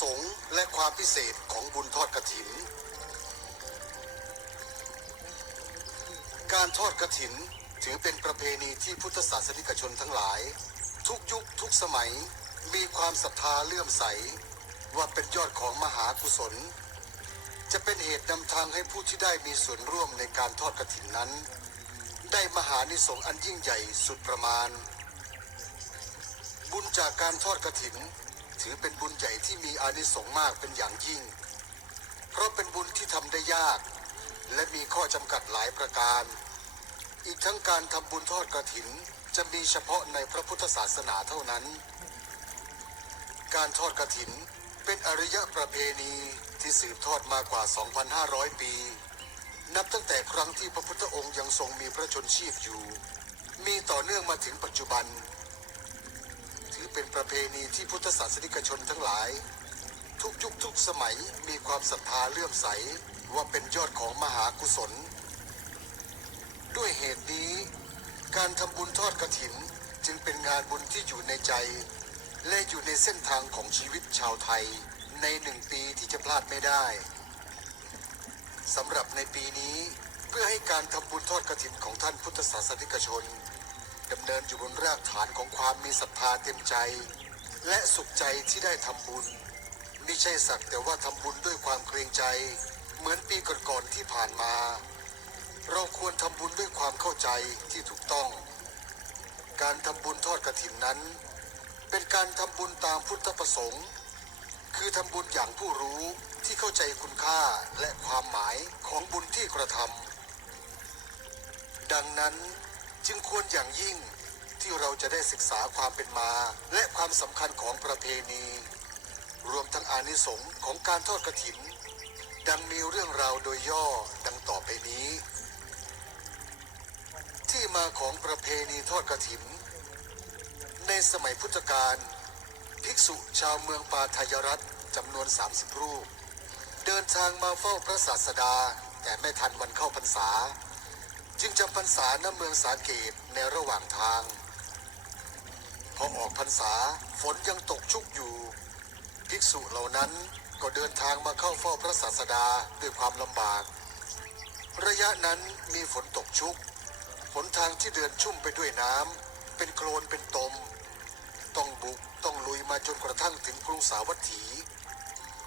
สงส์และความพิเศษของบุญทอดกระถิน การทอดกระถินถือเป็นประเพณีที่พุทธศาสนิกชนทั้งหลาย ทุกยุคทุกสมัยมีความศรัทธาเลื่อมใส ว่าเป็นยอดของมหากุศล จะเป็นเหตุนำทางให้ผู้ที่ได้มีส่วนร่วมในการทอดกระถินนั้น ได้มหานิสงอันยิ่งใหญ่สุดประมาณ บุญจากการทอดกระถิน ถือเป็นบุญใหญ่ที่มีอานิสงส์มากเป็นอย่างยิ่ง เพราะเป็นบุญที่ทำได้ยาก และมีข้อจำกัดหลายประการ อีกทั้งการทำบุญทอดกระถินจะมีเฉพาะในพระพุทธศาสนาเท่านั้น การทอดกระถินเป็นอริยประเพณีที่สืบทอดมากว่า 2,500 ปี นับตั้งแต่ครั้งที่พระพุทธองค์ยังทรงมีพระชนชีพอยู่ มีต่อเนื่องมาถึงปัจจุบัน เป็นประเพณีที่พุทธศาสนิกชนทั้งหลาย ทุกยุคทุกสมัยมีความศรัทธาเลื่อมใสว่าเป็นยอดของมหากุศล ด้วยเหตุนี้ การทำบุญทอดกระถินจึงเป็นงานบุญที่อยู่ในใจ และอยู่ในเส้นทางของชีวิตชาวไทย ในหนึ่งปีที่จะพลาดไม่ได้สำหรับในปีนี้เพื่อให้การทำบุญทอดกระถินของท่านพุทธศาสนิกชน ดำเนินอยู่บนรากฐานของความมีศรัทธาเต็มใจ และสุขใจที่ได้ทำบุญไม่ใช่สักแต่ว่าทำบุญด้วยความเกรงใจ เหมือนปีก่อนๆที่ผ่านมา เราควรทำบุญด้วยความเข้าใจที่ถูกต้อง การทำบุญทอดกระถินนั้น เป็นการทำบุญตามพุทธประสงค์ คือทำบุญอย่างผู้รู้ที่เข้าใจคุณค่าและความหมายของบุญที่กระทำดังนั้น จึงควรอย่างยิ่งที่เราจะได้ศึกษาความเป็นมา และความสำคัญของประเพณี รวมทั้งอานิสงส์ของการทอดกระถิน ดังมีเรื่องราวโดยย่อดังต่อไปนี้ ที่มาของประเพณีทอดกระถิน ในสมัยพุทธกาลภิกษุชาวเมืองปาทายรัฐจำนวน 30 รูป เดินทางมาเฝ้าพระศาสดาแต่ไม่ทันวันเข้าพรรษา จึงจำพรรษาณเมืองสาเกตในระหว่างทาง พอออกพรรษาฝนยังตกชุกอยู่ ภิกษุเหล่านั้นก็เดินทางมาเข้าเฝ้าพระศาสดาด้วยความลำบาก ระยะนั้นมีฝนตกชุกหนทางที่เดินชุ่มไปด้วยน้ำเป็นโคลนเป็นตม ต้องบุกต้องลุยมาจนกระทั่งถึงกรุงสาวัตถี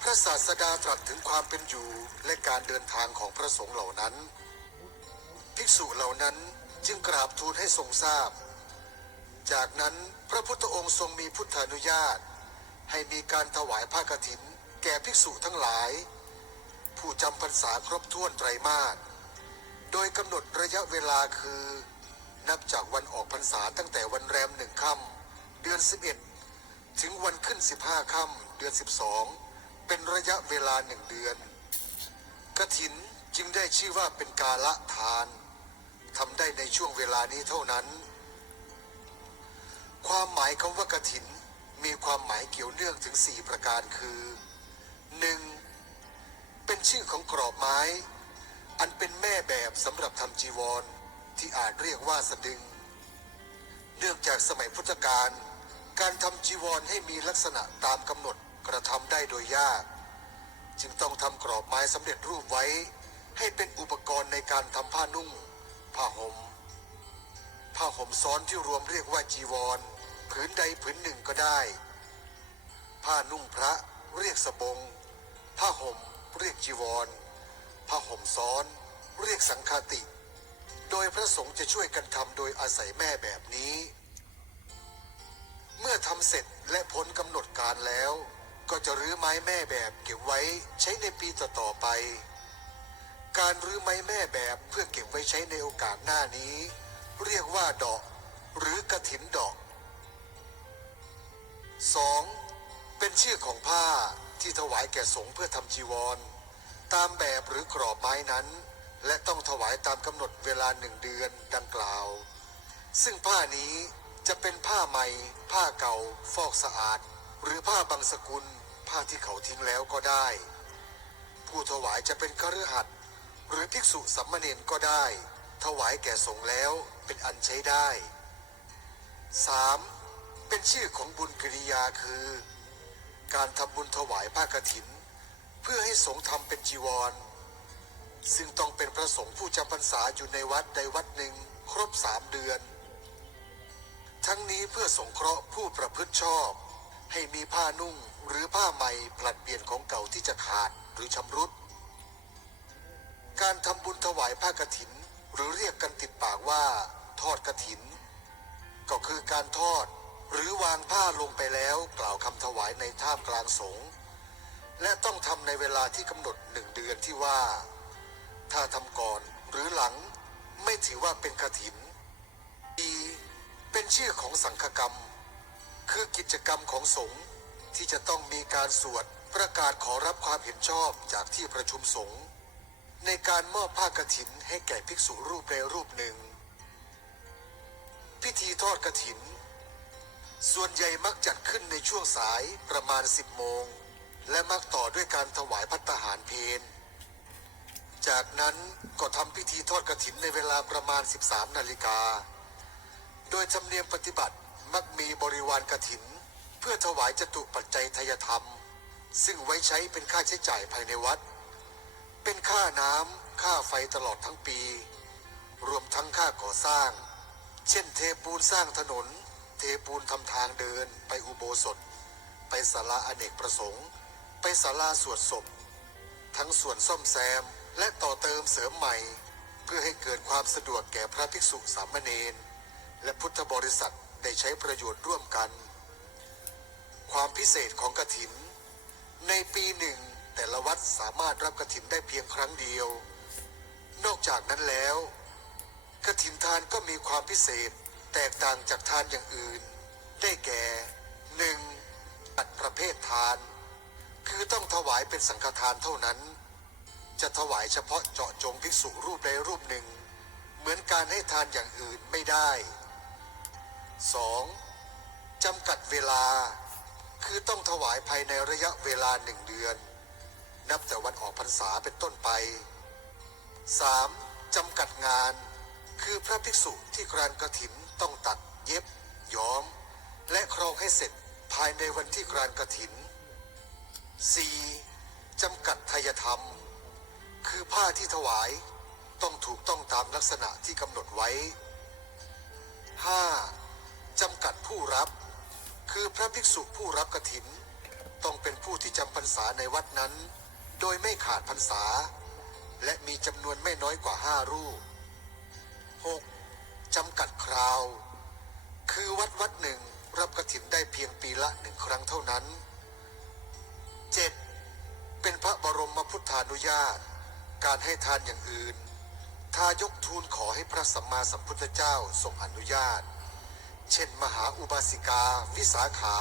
พระศาสดาตรัสถึงความเป็นอยู่และการเดินทางของพระสงฆ์เหล่านั้น ภิกษุเหล่านั้นจึงกราบทูลให้ทรงทราบ จากนั้นพระพุทธองค์ทรงมีพุทธานุญาต ให้มีการถวายผ้ากฐิน แก่ภิกษุทั้งหลาย ผู้จำพรรษาครบถ้วนไตรมาสโดยกำหนดระยะเวลาคือ นับจากวันออกพรรษาตั้งแต่วันแรมหนึ่งค่ำเดือน 11 ถึงวันขึ้น 15ค่ำเดือน 12 เป็นระยะเวลาหนึ่งเดือนกฐินจึงได้ชื่อว่าเป็นกาละทาน ทำได้ในช่วงเวลานี้เท่านั้น ความหมายคำว่ากฐิน มีความหมายเกี่ยวเนื่องถึง 4 ประการคือ 1. เป็นชื่อของกรอบไม้ อันเป็นแม่แบบสำหรับทำจีวร ที่อาจเรียกว่าสะดึง เนื่องจากสมัยพุทธกาลการทำจีวรให้มีลักษณะตามกำหนดกระทำได้โดยยาก จึงต้องทำกรอบไม้สำเร็จรูปไว้ ให้เป็นอุปกรณ์ในการทำผ้านุ่ง ผ้าหม่มผ้าห่มซ้อนที่รวมเรียกว่าจีวร ผืนใดผืนหนึ่งก็ได้ ผ้านุ่งพระเรียกสบง ผ้าห่มเรียกจีวร ผ้าห่มซ้อนเรียกสังฆาติ โดยพระสงฆ์จะช่วยกันทำโดยอาศัยแม่แบบนี้ เมื่อทำเสร็จและพ้นกำหนดการแล้ว ก็จะรื้อไม้แม่แบบเก็บไว้ใช้ในปีต่อๆไป การรื้อไม้แม่แบบเพื่อเก็บไว้ใช้ในโอกาสหน้านี้ เรียกว่าดอก หรือกระถินดอก 2. เป็นชื่อของผ้าที่ถวายแก่สงฆ์เพื่อทำจีวร ตามแบบหรือกรอบไม้นั้น และต้องถวายตามกำหนดเวลาหนึ่งเดือนดังกล่าว ซึ่งผ้านี้จะเป็นผ้าใหม่ ผ้าเก่า ฟอกสะอาด หรือผ้าบางสกุล ผ้าที่เขาทิ้งแล้วก็ได้ ผู้ถวายจะเป็นคฤหัสถ์ หรือภิกษุสัมมาเนนก็ได้ ถวายแก่สงฆ์แล้วเป็นอันใช้ได้ 3. เป็นชื่อของบุญกิริยาคือ การทำบุญถวายผ้ากฐิน เพื่อให้สงฆ์ทำเป็นจีวร ซึ่งต้องเป็นพระสงฆ์ผู้จำพรรษาอยู่ในวัดใดวัดหนึ่งครบสามเดือน ทั้งนี้เพื่อสงเคราะห์ผู้ประพฤติชอบ ให้มีผ้านุ่งหรือผ้าใหม่ผลัดเปลี่ยนของเก่าที่จะขาดหรือชำรุด การทำบุญถวายผ้ากฐิน หรือเรียกกันติดปากว่า ทอดกฐิน ก็คือการทอดหรือวางผ้าลงไปแล้วกล่าวคำถวายในท่ามกลางสงฆ์และต้องทำในเวลาที่กำหนดหนึ่งเดือนที่ว่า ถ้าทำก่อนหรือหลังไม่ถือว่าเป็นกฐินอีเป็นชื่อของสังฆกรรม คือกิจกรรมของสงฆ์ที่จะต้องมีการสวดประกาศขอรับความเห็นชอบจากที่ประชุมสงฆ์ ในการมอบผ้ากฐินให้แก่ภิกษุรูปใดรูปหนึ่ง พิธีทอดกฐิน ส่วนใหญ่มักจัดขึ้นในช่วงสายประมาณ 10 โมง และมักต่อด้วยการถวายพัตตาหารเพนจากนั้นก็ทำพิธีทอดกฐินในเวลาประมาณ 13 นาฬิกา โดยธรรมเนียมปฏิบัติมักมีบริวารกฐิน เพื่อถวายจตุปัจจัยทายธรรม ซึ่งไว้ใช้เป็นค่าใช้จ่ายภายในวัด เป็นค่าน้ำค่าไฟตลอดทั้งปี รวมทั้งค่าก่อสร้าง เช่น เทปูนสร้างถนน เทปูนทำทางเดินไปอุโบสถ ไปศาลาอเนกประสงค์ ไปศาลาสวดศพ ทั้งส่วนซ่อมแซมและต่อเติมเสริมใหม่ เพื่อให้เกิดความสะดวกแก่พระภิกษุสามเณรและพุทธบริษัทได้ใช้ประโยชน์ร่วมกัน ความพิเศษของกฐิน ในปีหนึ่ง แต่ละวัดสามารถรับกฐินได้เพียงครั้งเดียว นอกจากนั้นแล้วกฐินทานก็มีความพิเศษแตกต่างจากทานอย่างอื่น ได้แก่หนึ่งตัดประเภททาน คือต้องถวายเป็นสังฆทานเท่านั้น จะถวายเฉพาะเจาะจงภิกษุรูปใดรูปหนึ่ง เหมือนการให้ทานอย่างอื่นไม่ได้ 2. จำกัดเวลา คือต้องถวายภายในระยะเวลาหนึ่งเดือน นับแต่วันออกพรรษาเป็นต้นไป 3. จำกัดงาน คือพระภิกษุที่กรานกระถินต้องตัดเย็บ ย้อม และครองให้เสร็จภายในวันที่กรานกระถิน 4. จำกัดทายธรรม คือผ้าที่ถวายต้องถูกต้องตามลักษณะที่กำหนดไว้ 5. จำกัดผู้รับ คือพระภิกษุผู้รับกฐิน ต้องเป็นผู้ที่จำพรรษาในวัดนั้น โดยไม่ขาดพรรษา และมีจำนวนไม่น้อยกว่าห้ารูป 6. จำกัดคราว คือวัดวัดหนึ่งรับกฐินได้เพียงปีละหนึ่งครั้งเท่านั้น 7. เป็นพระบรมพุทธานุญาต การให้ทานอย่างอื่น ทายกทูลขอให้พระสัมมาสัมพุทธเจ้าทรงอนุญาต เช่นมหาอุบาสิกา วิสาขา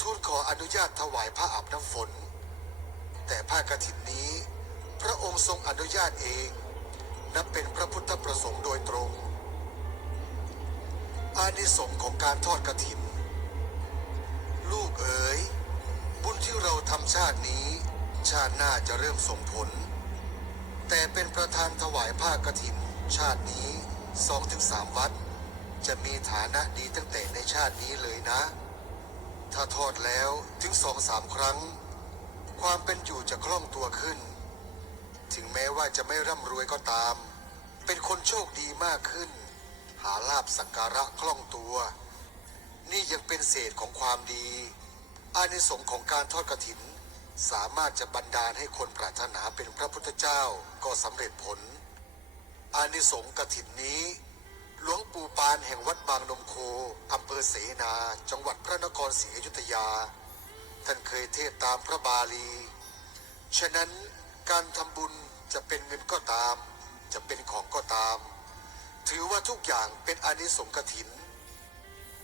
ทูลขออนุญาตถวายผ้าอาบน้ำฝน แต่ผ้ากฐินนี้ พระองค์ทรงอนุญาตเอง นับเป็นพระพุทธประสงค์โดยตรง อานิสงส์ของการทอดกฐิน ลูกเอ๋ย บุญที่เราทำชาตินี้ ชาติหน้าจะเริ่มส่งผล แต่เป็นประธานถวายผ้ากฐิน ชาตินี้สองถึงสามวัด จะมีฐานะดีตั้งแต่ในชาตินี้เลยนะ ถ้าทอดแล้วถึงสองสามครั้ง ความเป็นอยู่จะคล่องตัวขึ้น ถึงแม้ว่าจะไม่ร่ำรวยก็ตาม เป็นคนโชคดีมากขึ้น หาลาบสักการะคล่องตัว นี่ยังเป็นเศษของความดี อานิสงส์ของการทอดกฐิน สามารถจะบันดาลให้คนปรารถนาเป็นพระพุทธเจ้าก็สำเร็จผล อานิสงส์กฐินนี้ หลวงปู่ปานแห่งวัดบางนมโคอำเภอเสนา จังหวัดพระนครศรีอยุธยา ท่านเคยเทศตามพระบาลี ฉะนั้นการทำบุญจะเป็นเงินก็ตาม จะเป็นของก็ตาม ถือว่าทุกอย่างเป็นอนิสงส์กฐิน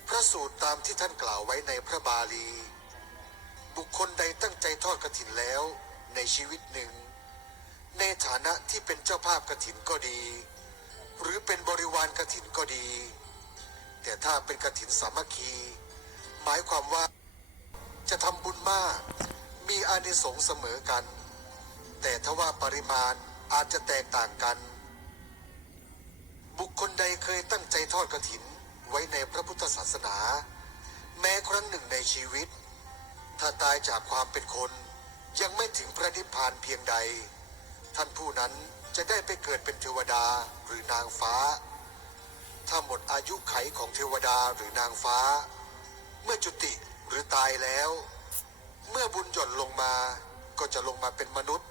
พระสูตรตามที่ท่านกล่าวไว้ในพระบาลี บุคคลใดตั้งใจทอดกฐินแล้วในชีวิตหนึ่ง ในฐานะที่เป็นเจ้าภาพกฐินก็ดี หรือเป็นบริวารกฐินก็ดี แต่ถ้าเป็นกฐินสามัคคี หมายความว่า จะทำบุญมาก มีอานิสงส์เสมอกัน แต่ทว่าปริมาณอาจจะแตกต่างกัน บุคคลใดเคยตั้งใจทอดกฐินไว้ในพระพุทธศาสนา แม้ครั้งหนึ่งในชีวิต ถ้าตายจากความเป็นคนยังไม่ถึงพระนิพพานเพียงใด ท่านผู้นั้นจะได้ไปเกิดเป็นเทวดาหรือนางฟ้า ถ้าหมดอายุไขของเทวดาหรือนางฟ้า เมื่อจุติ หรือตายแล้ว เมื่อบุญหย่อนลงมาก็จะลงมาเป็นมนุษย์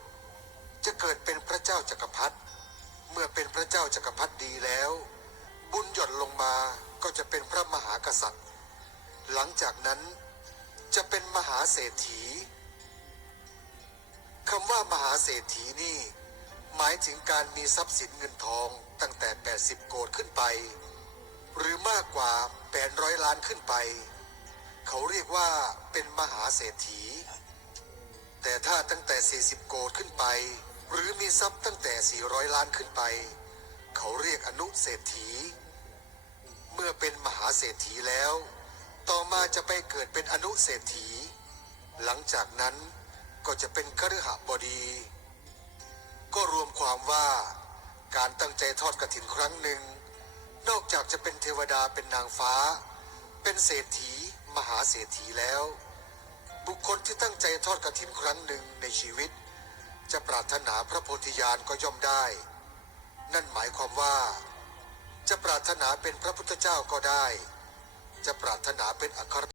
จะเกิดเป็นพระเจ้าจักรพรรดิเมื่อเป็นพระเจ้าจักรพรรดิดีแล้ว บุญหย่อนลงมาก็จะเป็นพระมหากษัตริย์ หลังจากนั้นจะเป็นมหาเศรษฐีคำว่ามหาเศรษฐีนี่ หมายถึงการมีทรัพย์สินเงินทองตั้งแต่ 80 โกดขึ้นไป หรือมากกว่า 800 ล้านขึ้นไป เขาเรียกว่าเป็นมหาเศรษฐี แต่ถ้าตั้งแต่ 40 โกดขึ้นไป หรือมีทรัพย์ตั้งแต่ 400 ล้านขึ้นไป เขาเรียกอนุเศรษฐี เมื่อเป็นมหาเศรษฐีแล้ว ต่อมาจะไปเกิดเป็นอนุเศรษฐี หลังจากนั้นก็จะเป็นคฤหบดี ก็รวมความว่าการตั้งใจทอดกระถินครั้งหนึ่ง นอกจากจะเป็นเทวดาเป็นนางฟ้า เป็นเศรษฐี มหาเศรษฐีแล้ว บุคคลที่ตั้งใจทอดกระถินครั้งหนึ่งในชีวิต จะปรารถนาพระโพธิญาณก็ย่อมได้ นั่นหมายความว่า จะปรารถนาเป็นพระพุทธเจ้าก็ได้ จะปรารถนาเป็นอัคร